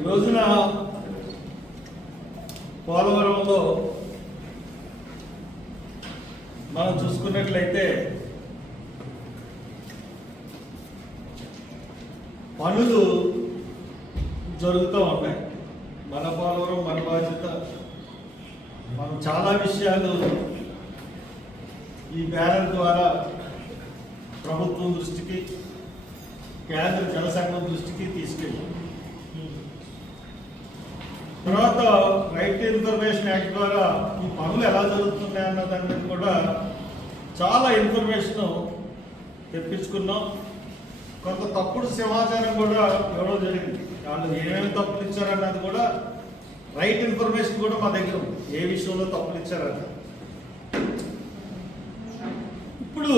ఈ రోజున పోలవరంలో మనం చూసుకున్నట్లయితే పనులు జరుగుతూ ఉన్నాయి. మన పోలవరం మన బాధ్యత. మనం చాలా విషయాలు ఈ బ్యానర్ ద్వారా ప్రభుత్వం దృష్టికి కేంద్ర జనసంఘం దృష్టికి తీసుకెళ్ళాం. తర్వాత రైట్ ఇన్ఫర్మేషన్ యాక్ట్ ద్వారా ఈ పనులు ఎలా జరుగుతున్నాయి అన్న దాని మీద కూడా చాలా ఇన్ఫర్మేషన్ తెప్పించుకున్నాం. కొంత తప్పుడు సమాచారం కూడా ఎవరో జరిగింది. వాళ్ళు ఏమేమి తప్పులు ఇచ్చారన్నది కూడా రైట్ ఇన్ఫర్మేషన్ కూడా మా దగ్గర ఉంది. ఏ విషయంలో తప్పులు ఇచ్చారన్నది. ఇప్పుడు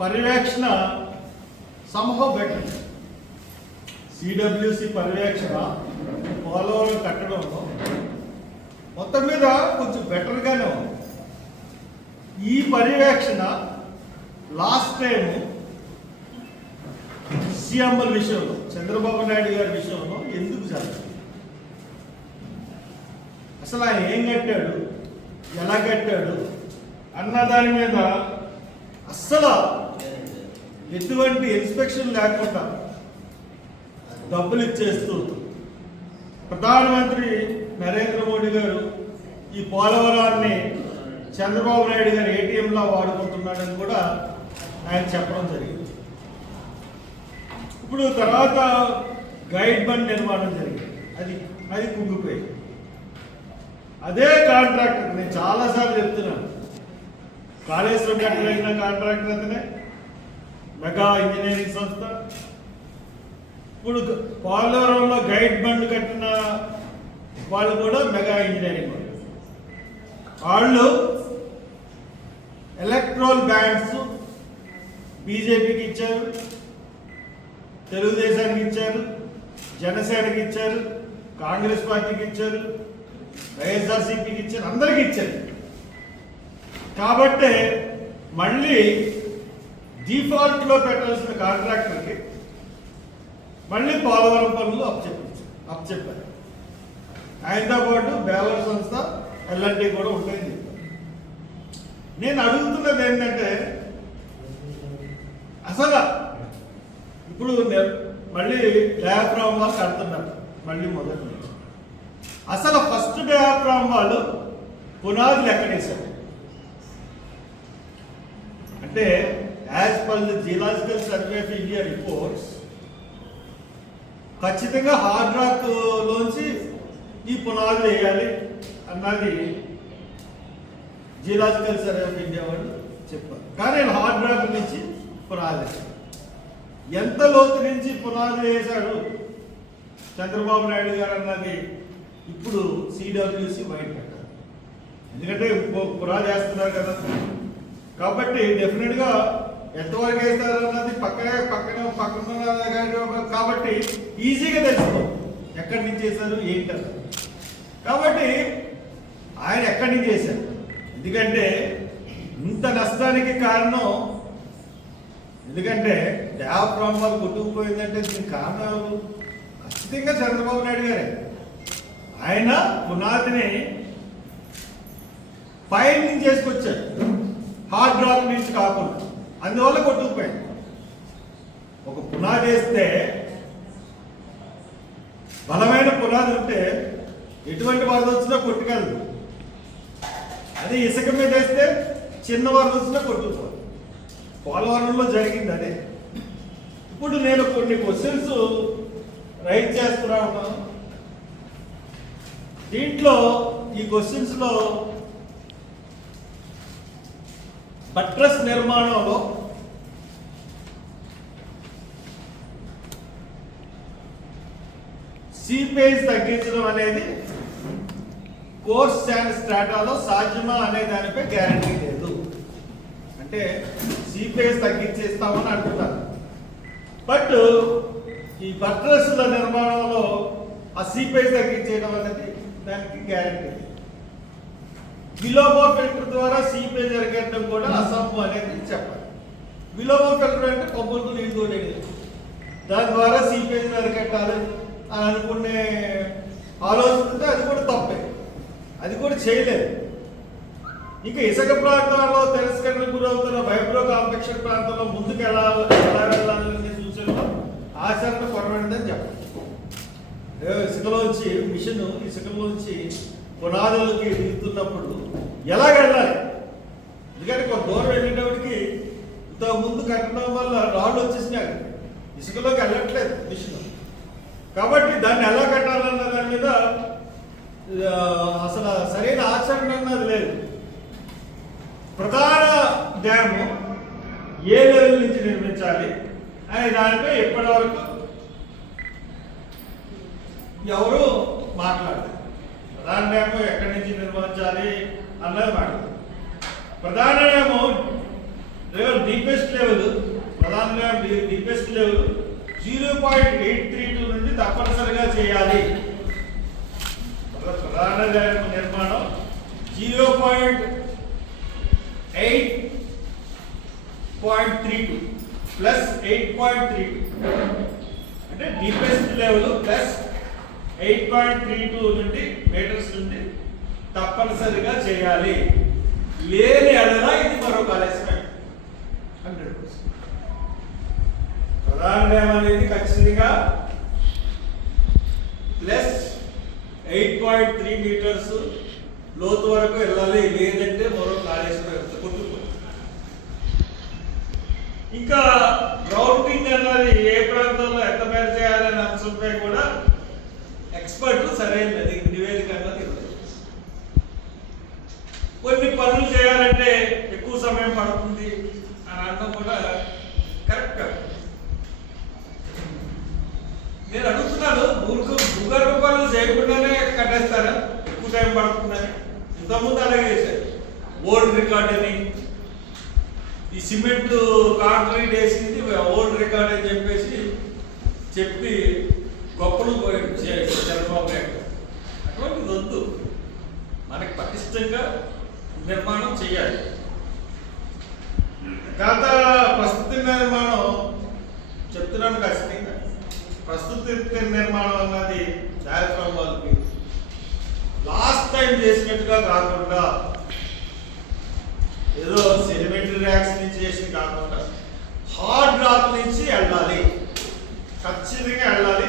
పర్యవేక్షణ సమహో బెటర్ సిడబ్ల్యూసి పర్యవేక్షణ పోలవరం కట్టడంలో మొత్తం మీద కొంచెం బెటర్గానే ఉంది. ఈ పర్యవేక్షణ లాస్ట్ టైం సీఎంఎల్ విషయంలో చంద్రబాబు నాయుడు గారి విషయంలో ఎందుకు జరగదు అసలు ఆయన ఏం కట్టాడు? ఎలా కట్టాడు? అన్న దాని మీద అస్సలు ఎటువంటి ఇన్స్పెక్షన్ లేకుండా డబ్బులు ఇచ్చేస్తూ ప్రధానమంత్రి నరేంద్ర మోడీ గారు ఈ పోలవరాన్ని చంద్రబాబు నాయుడు గారు ఏటీఎంలా వాడుకుంటున్నాడని కూడా ఆయన చెప్పడం జరిగింది. ఇప్పుడు తర్వాత గైడ్ బండ్ నిర్మాణం జరిగింది. అది అది కుంగిపోయింది. అదే కాంట్రాక్టర్ నేను చాలాసార్లు చెప్తున్నాను. కాళేశ్వరం కట్టలేగిన కాంట్రాక్టర్ అతనే. మెగా ఇంజనీరింగ్ సంస్థ. ఇప్పుడు పోలవరంలో గైడ్ బండ్ కట్టిన వాళ్ళు కూడా మెగా ఇంజనీరింగ్ వాళ్ళు. ఎలక్ట్రోల్ బ్యాండ్స్ బీజేపీకి ఇచ్చారు తెలుగుదేశానికి ఇచ్చారు జనసేనకి ఇచ్చారు కాంగ్రెస్ పార్టీకి ఇచ్చారు వైఎస్ఆర్సీపీకి ఇచ్చారు అందరికి ఇచ్చారు కాబట్టి మళ్ళీ డిఫాల్ట్లో పెట్టాల్సిన కాంట్రాక్టర్కి మళ్ళీ పోలవరం పనులు అప్పచెప్పించారు అప్పచెప్పారు. ఆయనతో పాటు బేవర్ సంస్థ ఎల్ఎన్టీ కూడా ఉంటాయని చెప్పారు. నేను అడుగుతున్నది ఏంటంటే అసలు ఇప్పుడు మళ్ళీ డయాఫ్రామ్ వాళ్ళు కడుతున్నారు మళ్ళీ మొదటి నుంచి. అసలు ఫస్ట్ డయాఫ్రామ్ వాళ్ళు పునాదులు ఎక్కడేశారు అంటే as per the geological survey of India reports ఖచ్చితంగా హార్డ్ రాక్ లోంచి ఈ పునాది వేయాలి అన్నది జియలాజికల్ సర్వే ఆఫ్ ఇండియా వాళ్ళు చెప్పారు. కానీ నేను హార్డ్ రాక్ నుంచి పునాది ఎంత లోతు నుంచి పునాది వేశాడు? చంద్రబాబు నాయుడు గారు అన్నది ఇప్పుడు సిడబ్ల్యూసి బయట పెట్టారు ఎందుకంటే పునాది వేస్తున్నారు కదా. కాబట్టి డెఫినెట్గా ఎంతవరకు వేస్తారు అన్నది పక్కనే పక్కన పక్కన కాబట్టి ఈజీగా తెలుసుకో. ఎక్కడి నుంచి చేశారు ఏంటన్నది కాబట్టి ఆయన ఎక్కడి నుంచి చేశారు? ఎందుకంటే ఇంత నష్టానికి కారణం ఎందుకంటే డయాఫ్రామ్ వాళ్ళు కొట్టుకుపోయిందంటే దీనికి కారణం ఎవరు? ఖచ్చితంగా చంద్రబాబు నాయుడు గారే. ఆయన పునాదిని పైన నుంచి చేసుకొచ్చారు. హార్డ్ రాక్ నుంచి కాకుండా. అందువల్ల కొట్టుకుపోయింది ఒక పునాది వేస్తే బలమైన పునాది ఉంటే ఎటువంటి వరద వచ్చినా కొట్టుకెళ్ళదు. అదే ఇసుక మీద వేస్తే చిన్న వరద వచ్చినా కొట్టుకుపోదు. పోలవరంలో జరిగింది అదే. ఇప్పుడు నేను కొన్ని క్వశ్చన్స్ రైట్ చేస్తున్నాను. దీంట్లో ఈ క్వశ్చన్స్లో బట్రస్ నిర్మాణంలో సీపేజ్ తగ్గించడం అనేది కోర్స్ అండ్ స్ట్రాటాలో సాధ్యమా అనే దానిపై గ్యారంటీ లేదు. అంటే సీపేజ్ తగ్గించేస్తామని అంటున్నారు. బట్ ఈ బట్రస్ల నిర్మాణంలో ఆ సీపేజ్ తగ్గించేయడం అనేది దానికి గ్యారంటీ విలోమ ఫిల్టర్ ద్వారా సీపేజ్ అరికట్టడం కూడా అసంభవం అనేది చెప్పాలి. విలోమ ఫిల్టర్ అంటే కొబ్బరికి నీళ్ళు తోడేది దాని ద్వారా సీపేజ్ అరికట్టాలి అని అనుకునే ఆలోచన ఉంటే అది కూడా తప్పే. అది కూడా చేయలేదు. ఇంకా ఇసుక ప్రాంతాల్లో తిరస్కరణకు గురవుతున్న వైబ్రో కాంప్లెక్షన్ ప్రాంతంలో ముందుకు ఎలా ఎలా వెళ్ళాలనే సూచనలో ఆచరణ కొరబడిందని చెప్పాలి. ఇసుకలో ఇసుకలోంచి మిషన్ ఇసుకలోంచి పునాదులకి దిగుతున్నప్పుడు ఎలా వెళ్ళాలి ఎందుకంటే కొంత దూరం వెళ్ళేటప్పటికి ఇంత ముందు కట్టడం వల్ల రాళ్ళు వచ్చేసినాయి. ఇసుకలోకి వెళ్ళట్లేదు మిషన్. కాబట్టి దాన్ని ఎలా కట్టాలన్న దాని మీద అసలు సరైన ఆచరణ అన్నది లేదు. ప్రధాన డ్యాము ఏ లెవెల్ నుంచి నిర్మించాలి అనే దానిపై ఇప్పటి వరకు ఎవరు మాట్లాడలేదు. ప్రధాన డ్యాము ఎక్కడి నుంచి నిర్మించాలి? అన్నారు మాట్లాడదు ప్రధాన లెవెల్ డీపెస్ట్ లెవెల్ ప్రధాన dam deepest level zero point eight three two నుండి తప్పనిసరిగా చేయాలి. ప్రధాన నిర్మాణం zero point eight point three two plus eight point three two. అంటే deepest level plus eight point three two నుండి మీటర్స్ నుండి తప్పనిసరిగా చేయాలి. లేని అడలా ఇది మరొక ఆలస్యం హండ్రెడ్ పర్సెంట్. ప్రధాన డ్యామ్ అనేది ఖచ్చితంగా plus eight point three metres లోతు వరకు వెళ్ళాలి. లేదంటే మరో కాళేశ్వరం ఎంత ఇంకా గ్రౌండింగ్ అన్నది ఏ ప్రాంతంలో ఎంత మేర చేయాలనే అంశంపై కూడా ఎక్స్పర్ట్లు సరైనది. కొన్ని పనులు చేయాలంటే ఎక్కువ సమయం పడుతుంది అని అనడం కూడా కరెక్ట్ నేను అడుగుతున్నాను భూగ భూగర్భ పనులు చేయకుండానే కట్టేస్తారా? ఎక్కువ టైం పడుతుందని. ఇంతకుముందు అలాగే చేశారు. ఓల్డ్ రికార్డ్ అని. ఈ సిమెంట్ కాంక్రీట్ వేసింది ఓల్డ్ రికార్డ్ అని చెప్పేసి చెప్పి గొప్పలు పోయాడు చంద్రబాబు నాయుడు అటువంటిది వద్దు మనకి పటిష్టంగా నిర్మాణం చేయాలి గత ప్రస్తుత నిర్మాణం చెప్తున్నాను ఖచ్చితంగా ప్రస్తుత నిర్మాణం అన్నది డయాఫ్రామ్ వాళ్ళకి లాస్ట్ టైం చేసినట్టుగా కాకుండా ఏదో సెడిమెంటరీ ర్యాక్స్ నుంచి చేసి కాకుండా హార్డ్ రాక్ నుంచి వెళ్ళాలి. ఖచ్చితంగా వెళ్ళాలి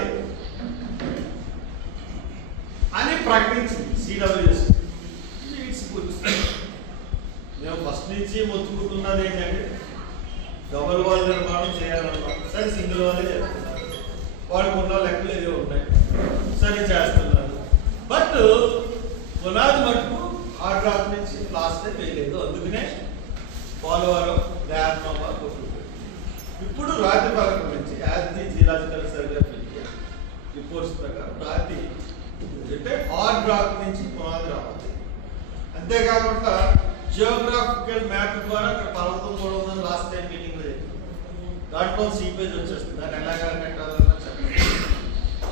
అని ప్రకటించింది సిడబ్ల్యూఎస్ ఇట్స్ గుడ్ మేము ఫస్ట్ నుంచి మొత్తుకుంటున్నది ఏంటంటే డబుల్ వాల్ నిర్మాణం చేయాలన్నాం సరే సింగిల్ వాళ్ళకు ఉన్న లెక్కలు ఏవో ఉన్నాయి. సరే చేస్తున్నారు. బట్ పునాది మటుకు హార్డ్ రాక్ నుంచి లాస్ట్ టైం వేయలేదు. అందుకనే పోలవరం ల్యాబ్ ఇప్పుడు రాతి పలకం నుంచి as the geological survey of India reports ప్రకారం. రాతి అంటే హార్డ్ రాక్ నుంచి పునాది రావాలి. అంతేకాకుండా జియోగ్రాఫికల్ మ్యాప్ ద్వారా అక్కడ పర్వతం కూడా ఉందని లాస్ట్ టైం మీటింగ్ దాంట్లో సీపేజ్ వచ్చేస్తుంది. దాన్ని ఎలాగా కట్టాలన్నా చెప్పండి.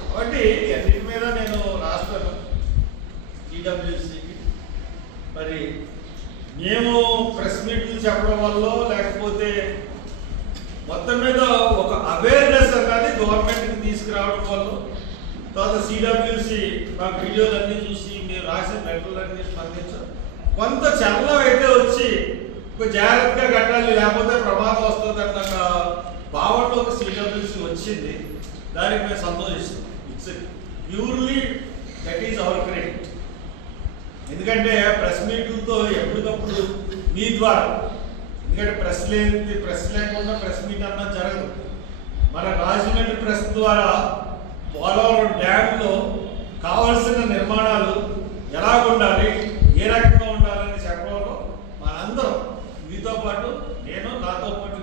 కాబట్టి అన్నిటి మీద నేను రాస్తాను. ఈడబ్ల్యూసీకి మరి మేము ప్రెస్ మీట్లు చెప్పడం వల్ల లేకపోతే మొత్తం మీద ఒక అవేర్నెస్ అనేది గవర్నమెంట్కి తీసుకురావడం వల్ల తర్వాత సిడబ్ల్యూసి మా వీడియోలు అన్నీ చూసి మీరు రాసిన లెటర్లన్నీ స్పందించారు కొంత చలనం అయితే వచ్చి జాగ్రత్తగా కట్టాలి లేకపోతే ప్రమాదం వస్తుంది అన్న భావనలో ఒక సిడబ్ల్యూసి వచ్చింది. దానికి మేము సంతోషిస్తాం it's purely that is our credit ఎందుకంటే ప్రెస్ మీట్లతో ఎప్పటికప్పుడు మీ ద్వారా ఎందుకంటే ప్రెస్ లేని ప్రెస్ లేకుండా ప్రెస్ మీట్ అన్నా జరగదు. మన రాజమండ్రి ప్రెస్ ద్వారా పోలవరం డ్యాంలో కావలసిన నిర్మాణాలు ఎలా ఉండాలి ఏ రకంగా మీతో పాటు నేను నాతో పాటు